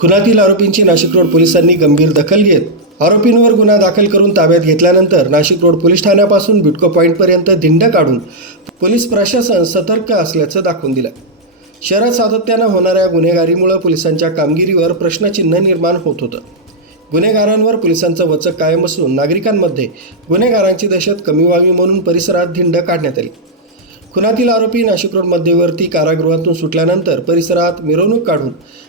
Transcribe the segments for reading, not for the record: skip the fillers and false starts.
खुनातील आरोपींची नाशिक रोड पोलिसांनी गंभीर दखल घेत आरोपींवर गुन्हा दाखल करून ताब्यात घेतल्यानंतर नाशिक रोड पोलीस ठाण्यापासून बिटको पॉईंटपर्यंत धिंड काढून पोलीस प्रशासन सतर्क असल्याचं दाखवून दिलं। शहरात सातत्यानं होणाऱ्या गुन्हेगारीमुळे पोलिसांच्या कामगिरीवर प्रश्नचिन्ह निर्माण होत होतं। गुन्हेगारांवर पोलिसांचं वचक कायम असून नागरिकांमध्ये गुन्हेगारांची दहशत कमी व्हावी म्हणून परिसरात धिंड काढण्यात आली। खुनातील आरोपी नाशिक रोड मध्यवर्ती कारागृहातून सुटल्यानंतर परिसरात मिरवणूक काढून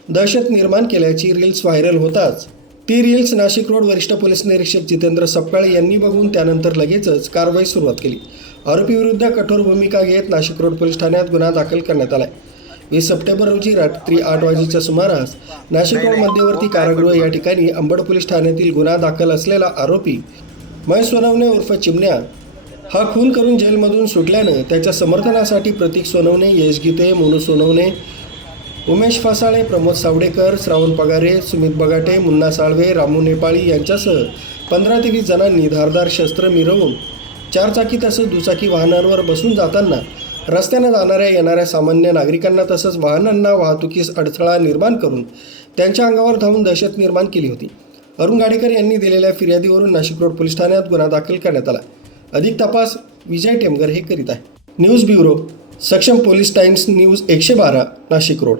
दहशत निर्माण केल्याची रील्स व्हायरल होताच ती रील्स नाशिक रोड वरिष्ठ पोलीस निरीक्षक जितेंद्र सपकाळे यांनी बघून त्यानंतर लगेचच कारवाई सुरुवात केली। आरोपीविरुद्ध कठोर भूमिका घेत नाशिक रोड पोलीस ठाण्यात गुन्हा दाखल करण्यात आला। 20 सप्टेंबर रोजी रात्री 8 वाजेच्या सुमारास नाशिक रोड मध्यवर्ती कारागृह या ठिकाणी अंबड पोलीस ठाण्यातील गुन्हा दाखल असलेला आरोपी महेश सोनवणे उर्फ चिमण्या हा खून करून जेलमधून सुटल्यानं त्याच्या समर्थनासाठी प्रतीक सोनवणे, यश गीते, मोनू सोनवणे, उमेश फासाळे, प्रमोद सावडेकर, श्रावण पगारे, सुमित बगाटे, मुन्ना साळवे, रामू नेपाळी यांच्यासह 15 ते 20 जणांनी धारदार शस्त्र मिरवून चारचाकी तसंच दुचाकी वाहनांवर बसून जाताना रस्त्यानं जाणाऱ्या येणाऱ्या सामान्य नागरिकांना तसंच वाहनांना वाहतुकीस अडथळा निर्माण करून त्यांच्या अंगावर धावून दहशत निर्माण केली होती। अरुण गाडेकर यांनी दिलेल्या फिर्यादीवरून नाशिक रोड पोलीस ठाण्यात गुन्हा दाखल करण्यात आला। अधिक तपास विजय टेमगर हे करीत आहे। न्यूज ब्युरो, सक्षम police times news 112 Nashik road.